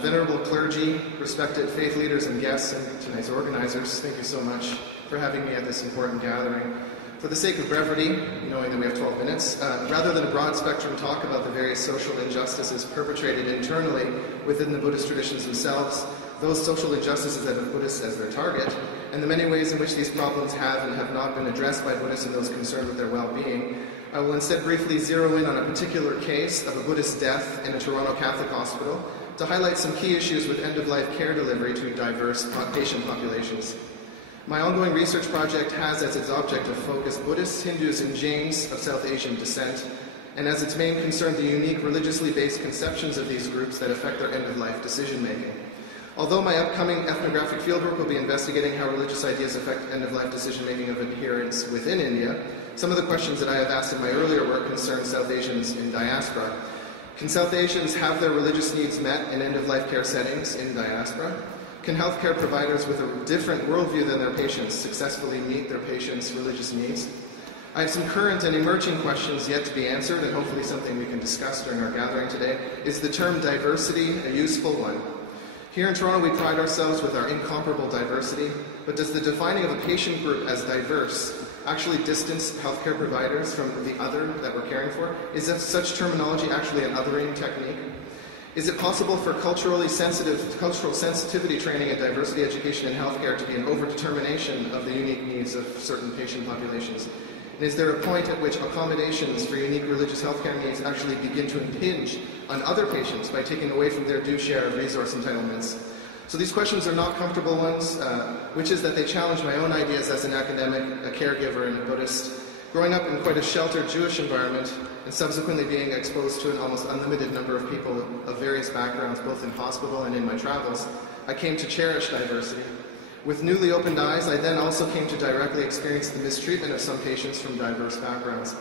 Venerable clergy, respected faith leaders and guests, and tonight's organizers, thank you so much for having me at this important gathering. For the sake of brevity, knowing that we have 12 minutes, rather than a broad spectrum talk about the various social injustices perpetrated internally within the Buddhist traditions themselves, those social injustices that have Buddhists as their target, and the many ways in which these problems have and have not been addressed by Buddhists and those concerned with their well-being, I will instead briefly zero in on a particular case of a Buddhist death in a Toronto Catholic hospital to highlight some key issues with end-of-life care delivery to diverse patient populations. My ongoing research project has as its objective focus Buddhists, Hindus, and Jains of South Asian descent, and as its main concern the unique religiously based conceptions of these groups that affect their end-of-life decision-making. Although my upcoming ethnographic fieldwork will be investigating how religious ideas affect end-of-life decision-making of adherents within India, some of the questions that I have asked in my earlier work concern South Asians in diaspora. Can South Asians have their religious needs met in end-of-life care settings in diaspora? Can healthcare providers with a different worldview than their patients successfully meet their patients' religious needs? I have some current and emerging questions yet to be answered, and hopefully something we can discuss during our gathering today. Is the term diversity a useful one? Here in Toronto, we pride ourselves with our incomparable diversity, but does the defining of a patient group as diverse actually distance healthcare providers from the other that we're caring for? Is such terminology actually an othering technique? Is it possible for cultural sensitivity training and diversity education in healthcare to be an overdetermination of the unique needs of certain patient populations? And is there a point at which accommodations for unique religious healthcare needs actually begin to impinge on other patients by taking away from their due share of resource entitlements? So these questions are not comfortable ones, which is that they challenge my own ideas as an academic, a caregiver, and a Buddhist. Growing up in quite a sheltered Jewish environment, and subsequently being exposed to an almost unlimited number of people of various backgrounds, both in hospital and in my travels, I came to cherish diversity. With newly opened eyes, I then also came to directly experience the mistreatment of some patients from diverse backgrounds.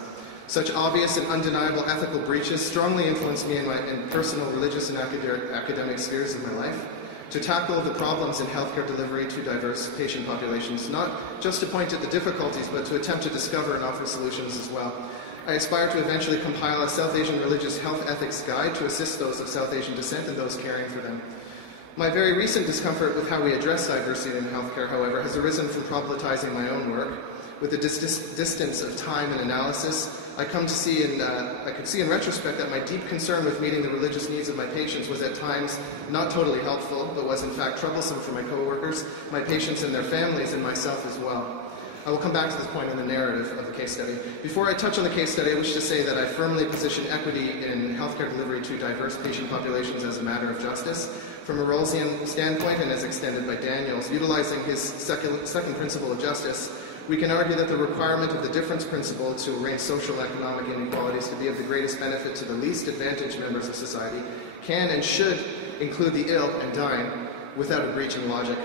Such obvious and undeniable ethical breaches strongly influenced me in personal, religious, and academic spheres of my life to tackle the problems in healthcare delivery to diverse patient populations, not just to point at the difficulties, but to attempt to discover and offer solutions as well. I aspire to eventually compile a South Asian religious health ethics guide to assist those of South Asian descent and those caring for them. My very recent discomfort with how we address diversity in healthcare, however, has arisen from problematizing my own work. With the distance of time and analysis, I could see in retrospect that my deep concern with meeting the religious needs of my patients was at times not totally helpful, but was in fact troublesome for my coworkers, my patients and their families, and myself as well. I will come back to this point in the narrative of the case study. Before I touch on the case study, I wish to say that I firmly position equity in healthcare delivery to diverse patient populations as a matter of justice. From a Rawlsian standpoint, and as extended by Daniels, utilizing his second principle of justice, we can argue that the requirement of the difference principle to arrange social and economic inequalities to be of the greatest benefit to the least advantaged members of society can and should include the ill and dying without a breach in logic.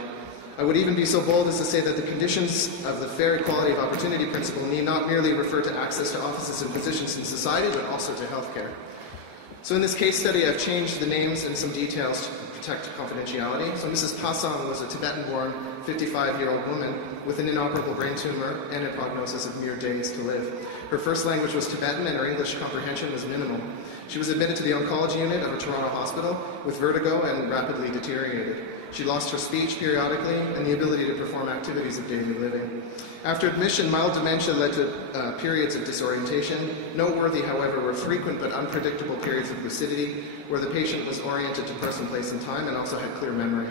I would even be so bold as to say that the conditions of the fair equality of opportunity principle need not merely refer to access to offices and positions in society, but also to healthcare. So in this case study, I've changed the names and some details to protect confidentiality. So Mrs. Pasang was a Tibetan-born 55-year-old woman with an inoperable brain tumor and a prognosis of mere days to live. Her first language was Tibetan and her English comprehension was minimal. She was admitted to the oncology unit of a Toronto hospital with vertigo and rapidly deteriorated. She lost her speech periodically and the ability to perform activities of daily living. After admission, mild dementia led to periods of disorientation. Noteworthy, however, were frequent but unpredictable periods of lucidity where the patient was oriented to person, place, and time and also had clear memory.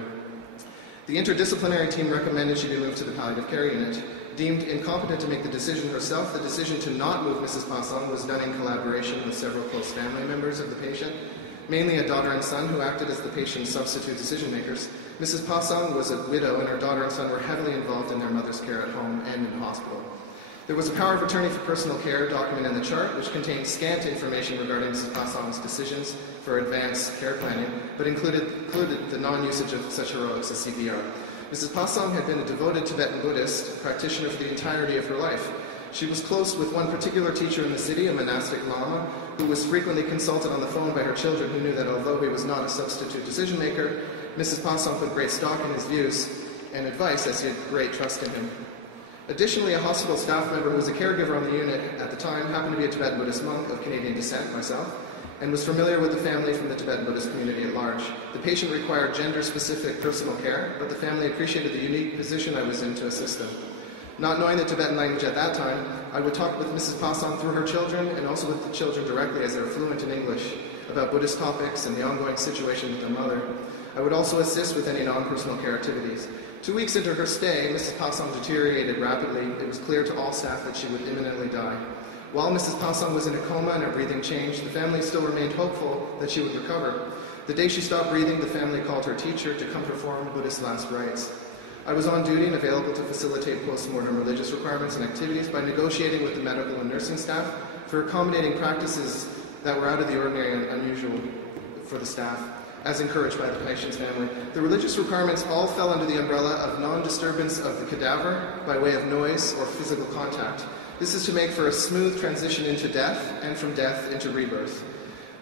The interdisciplinary team recommended she be moved to the palliative care unit. Deemed incompetent to make the decision herself, the decision to not move Mrs. Pasang was done in collaboration with several close family members of the patient, mainly a daughter and son who acted as the patient's substitute decision makers. Mrs. Pasang was a widow and her daughter and son were heavily involved in their mother's care at home and in hospital. There was a power of attorney for personal care document in the chart, which contained scant information regarding Mrs. Pasang's decisions for advanced care planning, but included the non-usage of such heroics as CPR. Mrs. Pasang had been a devoted Tibetan Buddhist practitioner for the entirety of her life. She was close with one particular teacher in the city, a monastic lama, who was frequently consulted on the phone by her children who knew that although he was not a substitute decision maker, Mrs. Pasang put great stock in his views and advice as she had great trust in him. Additionally, a hospital staff member who was a caregiver on the unit at the time happened to be a Tibetan Buddhist monk of Canadian descent, myself, and was familiar with the family from the Tibetan Buddhist community at large. The patient required gender-specific personal care, but the family appreciated the unique position I was in to assist them. Not knowing the Tibetan language at that time, I would talk with Mrs. Pasang through her children and also with the children directly as they were fluent in English about Buddhist topics and the ongoing situation with their mother. I would also assist with any non-personal care activities. 2 weeks into her stay, Mrs. Pasang deteriorated rapidly. It was clear to all staff that she would imminently die. While Mrs. Pasang was in a coma and her breathing changed, the family still remained hopeful that she would recover. The day she stopped breathing, the family called her teacher to come perform Buddhist last rites. I was on duty and available to facilitate post-mortem religious requirements and activities by negotiating with the medical and nursing staff for accommodating practices that were out of the ordinary and unusual for the staff, as encouraged by the patient's family. The religious requirements all fell under the umbrella of non-disturbance of the cadaver by way of noise or physical contact. This is to make for a smooth transition into death and from death into rebirth.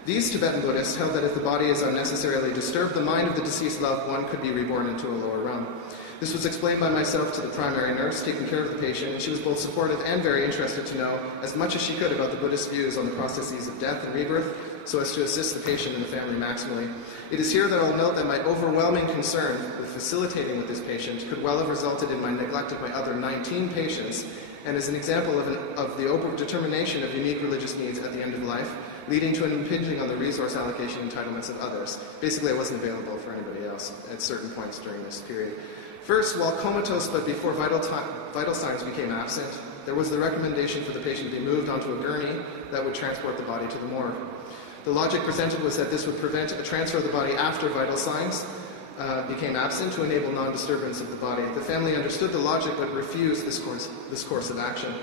These Tibetan Buddhists held that if the body is unnecessarily disturbed, the mind of the deceased loved one could be reborn into a lower realm. This was explained by myself to the primary nurse taking care of the patient, and she was both supportive and very interested to know as much as she could about the Buddhist views on the processes of death and rebirth, so as to assist the patient and the family maximally. It is here that I'll note that my overwhelming concern with facilitating with this patient could well have resulted in my neglect of my other 19 patients, and is an example of the over-determination of unique religious needs at the end of life, leading to an impinging on the resource allocation entitlements of others. Basically, I wasn't available for anybody else at certain points during this period. First, while comatose but before vital signs became absent, there was the recommendation for the patient to be moved onto a gurney that would transport the body to the morgue. The logic presented was that this would prevent a transfer of the body after vital signs became absent to enable non-disturbance of the body. The family understood the logic but refused this course of action.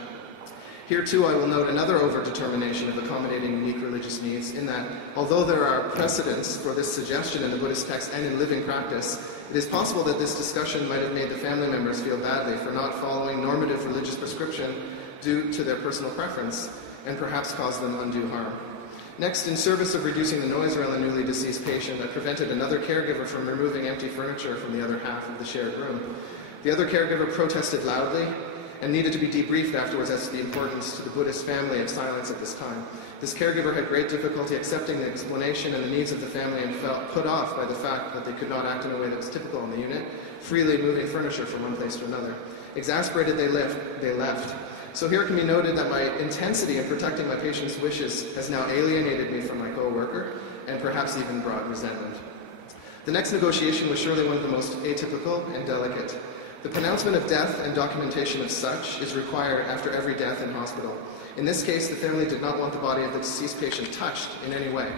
Here too I will note another over-determination of accommodating unique religious needs in that, although there are precedents for this suggestion in the Buddhist text and in living practice, it is possible that this discussion might have made the family members feel badly for not following normative religious prescription due to their personal preference, and perhaps caused them undue harm. Next, in service of reducing the noise around the newly deceased patient, I prevented another caregiver from removing empty furniture from the other half of the shared room. The other caregiver protested loudly and needed to be debriefed afterwards as to the importance to the Buddhist family of silence at this time. This caregiver had great difficulty accepting the explanation and the needs of the family and felt put off by the fact that they could not act in a way that was typical in the unit, freely moving furniture from one place to another. Exasperated, they left. So here it can be noted that my intensity in protecting my patient's wishes has now alienated me from my co-worker and perhaps even brought resentment. The next negotiation was surely one of the most atypical and delicate. The pronouncement of death and documentation of such is required after every death in hospital. In this case, the family did not want the body of the deceased patient touched in any way.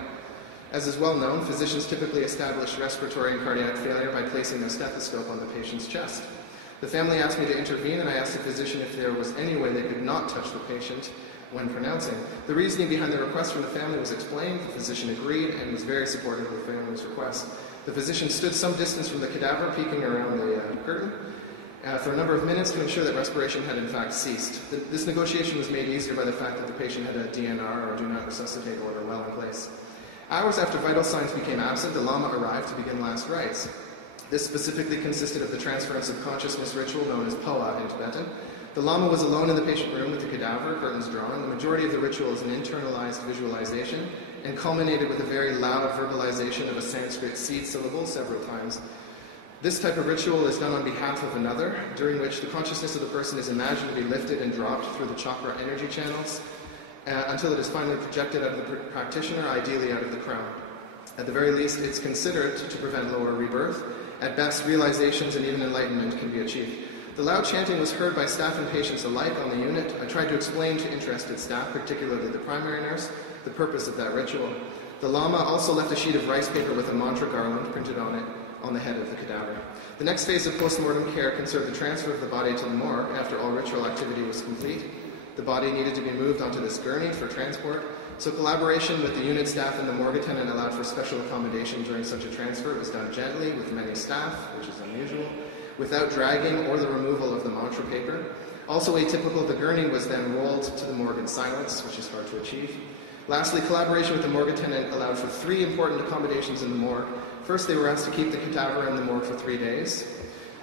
As is well known, physicians typically establish respiratory and cardiac failure by placing their stethoscope on the patient's chest. The family asked me to intervene, and I asked the physician if there was any way they could not touch the patient when pronouncing. The reasoning behind the request from the family was explained. The physician agreed and was very supportive of the family's request. The physician stood some distance from the cadaver, peeking around the curtain, for a number of minutes to ensure that respiration had in fact ceased. This negotiation was made easier by the fact that the patient had a DNR, or do not resuscitate order, well in place. Hours after vital signs became absent, the Lama arrived to begin last rites. This specifically consisted of the transference of consciousness ritual known as Poa in Tibetan. The Lama was alone in the patient room with the cadaver, curtains drawn. The majority of the ritual is an internalized visualization and culminated with a very loud verbalization of a Sanskrit seed syllable several times. This type of ritual is done on behalf of another, during which the consciousness of the person is imagined to be lifted and dropped through the chakra energy channels until it is finally projected out of the practitioner, ideally out of the crown. At the very least, it's considered to prevent lower rebirth. At best, realizations and even enlightenment can be achieved. The loud chanting was heard by staff and patients alike on the unit. I tried to explain to interested staff, particularly the primary nurse, the purpose of that ritual. The Lama also left a sheet of rice paper with a mantra garland printed on it on the head of the cadaver. The next phase of post-mortem care concerned the transfer of the body to the morgue after all ritual activity was complete. The body needed to be moved onto this gurney for transport, so collaboration with the unit staff and the morgue attendant allowed for special accommodation during such a transfer. It was done gently with many staff, which is unusual, without dragging or the removal of the mantra paper. Also atypical, the gurney was then rolled to the morgue in silence, which is hard to achieve. Lastly, collaboration with the morgue attendant allowed for 3 important accommodations in the morgue. First, they were asked to keep the cadaver in the morgue for 3 days.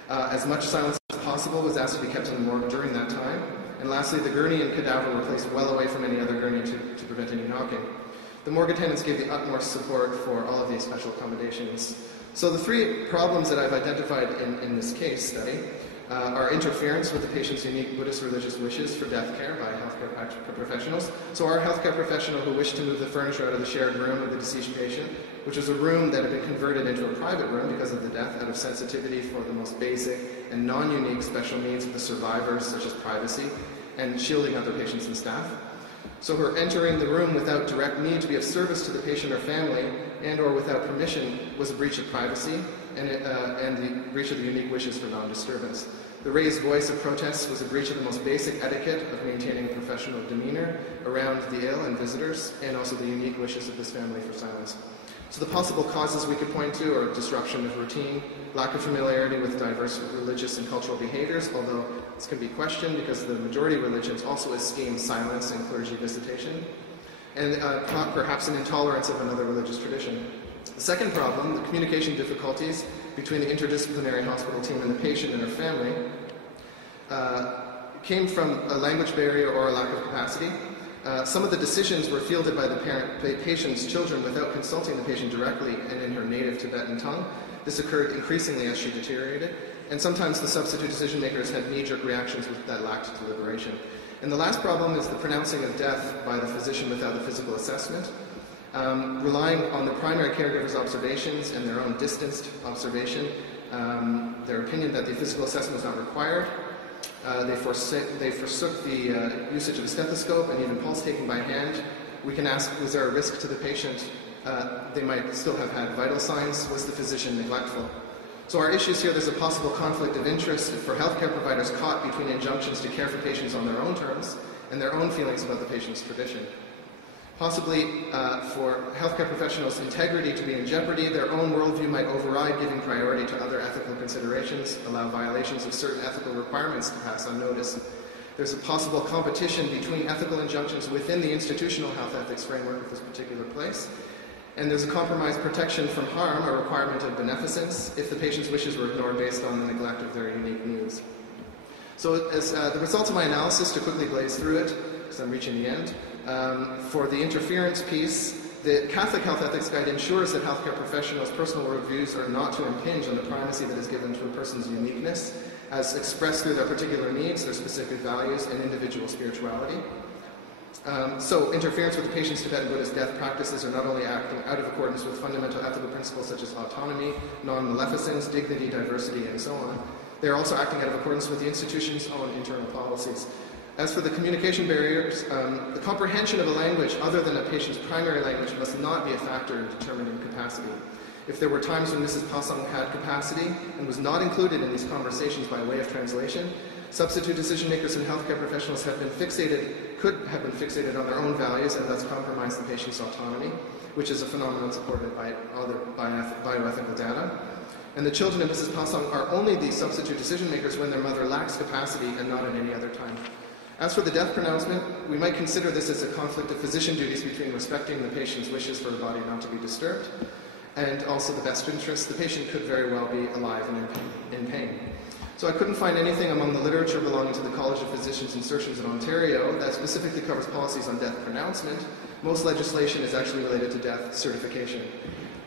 As much silence as possible was asked to be kept in the morgue during that time. And lastly, the gurney and cadaver were placed well away from any other gurney to prevent any knocking. The morgue attendants gave the utmost support for all of these special accommodations. So the three problems that I've identified in this case study are interference with the patient's unique Buddhist religious wishes for death care by healthcare professionals. So our healthcare professional who wished to move the furniture out of the shared room of the deceased patient, which was a room that had been converted into a private room because of the death, out of sensitivity for the most basic and non-unique special needs of the survivors, such as privacy, and shielding other patients and staff. So her entering the room without direct need to be of service to the patient or family and or without permission was a breach of privacy and the breach of the unique wishes for non-disturbance. The raised voice of protest was a breach of the most basic etiquette of maintaining a professional demeanor around the ill and visitors, and also the unique wishes of this family for silence. So the possible causes we could point to are disruption of routine, lack of familiarity with diverse religious and cultural behaviors, although this can be questioned because the majority of religions also esteem silence and clergy visitation, and perhaps an intolerance of another religious tradition. The second problem, the communication difficulties between the interdisciplinary hospital team and the patient and her family, came from a language barrier or a lack of capacity. Some of the decisions were fielded by the patient's children without consulting the patient directly and in her native Tibetan tongue. This occurred increasingly as she deteriorated, and sometimes the substitute decision makers had knee-jerk reactions that lacked deliberation. And the last problem is the pronouncing of death by the physician without the physical assessment. Relying on the primary caregiver's observations and their own distanced observation, their opinion that the physical assessment was not required. They forsook the usage of a stethoscope and even pulse taking by hand. We can ask, was there a risk to the patient? They might still have had vital signs. Was the physician neglectful? So our issues here, there's a possible conflict of interest for healthcare providers caught between injunctions to care for patients on their own terms and their own feelings about the patient's tradition. Possibly for healthcare professionals' integrity to be in jeopardy, their own worldview might override giving priority to other ethical considerations, allow violations of certain ethical requirements to pass unnoticed. There's a possible competition between ethical injunctions within the institutional health ethics framework of this particular place. And there's a compromised protection from harm, a requirement of beneficence, if the patient's wishes were ignored based on the neglect of their unique needs. So as the results of my analysis, to quickly blaze through it, because I'm reaching the end, for the interference piece, the Catholic Health Ethics Guide ensures that healthcare professionals' personal worldviews are not to impinge on the primacy that is given to a person's uniqueness, as expressed through their particular needs, their specific values, and individual spirituality. So interference with the patient's Tibetan Buddhist death practices are not only acting out of accordance with fundamental ethical principles such as autonomy, non-maleficence, dignity, diversity, and so on, they are also acting out of accordance with the institution's own internal policies. As for the communication barriers, the comprehension of a language other than a patient's primary language must not be a factor in determining capacity. If there were times when Mrs. Pasang had capacity and was not included in these conversations by way of translation, substitute decision makers and healthcare professionals could have been fixated on their own values and thus compromise the patient's autonomy, which is a phenomenon supported by other bioethical data. And the children of Mrs. Pasang are only the substitute decision makers when their mother lacks capacity and not at any other time. As for the death pronouncement, we might consider this as a conflict of physician duties between respecting the patient's wishes for a body not to be disturbed and also the best interest. The patient could very well be alive and in pain. So I couldn't find anything among the literature belonging to the College of Physicians Insertions in Ontario that specifically covers policies on death pronouncement. Most legislation is actually related to death certification.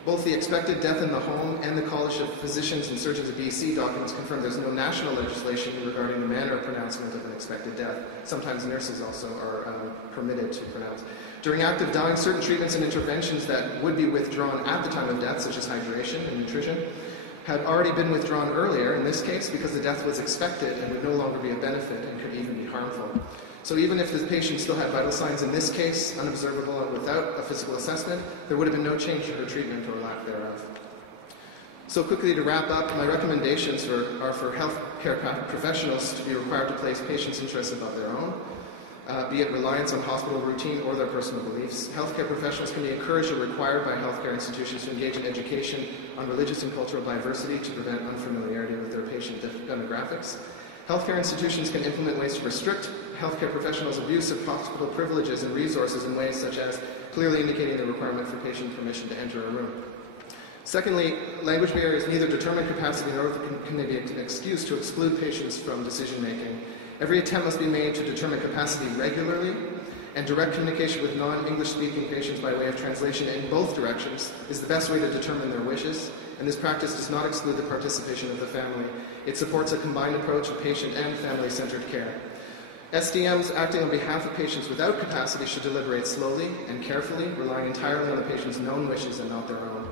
Both the expected death in the home and the College of Physicians and Surgeons of BC documents confirm there's no national legislation regarding the manner of pronouncement of an expected death. Sometimes nurses also are permitted to pronounce. During active dying, certain treatments and interventions that would be withdrawn at the time of death, such as hydration and nutrition, had already been withdrawn earlier, in this case, because the death was expected and would no longer be a benefit and could even be harmful. So even if the patient still had vital signs, in this case, unobservable and without a physical assessment, there would have been no change to her treatment or lack thereof. So quickly to wrap up, my recommendations are for healthcare professionals to be required to place patients' interests above their own, be it reliance on hospital routine or their personal beliefs. Healthcare professionals can be encouraged or required by healthcare institutions to engage in education on religious and cultural diversity to prevent unfamiliarity with their patient demographics. Healthcare institutions can implement ways to restrict healthcare professionals' abuse of hospital privileges and resources in ways such as clearly indicating the requirement for patient permission to enter a room. Secondly, language barriers neither determine capacity nor can they be an excuse to exclude patients from decision-making. Every attempt must be made to determine capacity regularly, and direct communication with non-English speaking patients by way of translation in both directions is the best way to determine their wishes, and this practice does not exclude the participation of the family. It supports a combined approach of patient and family-centered care. SDMs acting on behalf of patients without capacity should deliberate slowly and carefully, relying entirely on the patient's known wishes and not their own.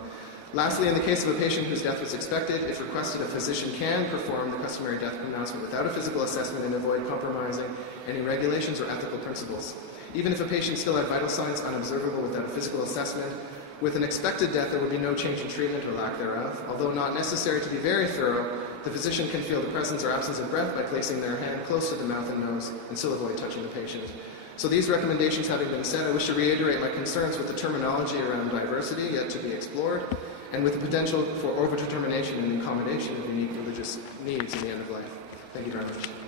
Lastly, in the case of a patient whose death was expected, if requested, a physician can perform the customary death pronouncement without a physical assessment and avoid compromising any regulations or ethical principles. Even if a patient still had vital signs unobservable without a physical assessment, with an expected death there would be no change in treatment or lack thereof. Although not necessary to be very thorough, the physician can feel the presence or absence of breath by placing their hand close to the mouth and nose and still avoid touching the patient. So these recommendations having been said, I wish to reiterate my concerns with the terminology around diversity yet to be explored, and with the potential for overdetermination and accommodation of unique religious needs in the end of life. Thank you very much.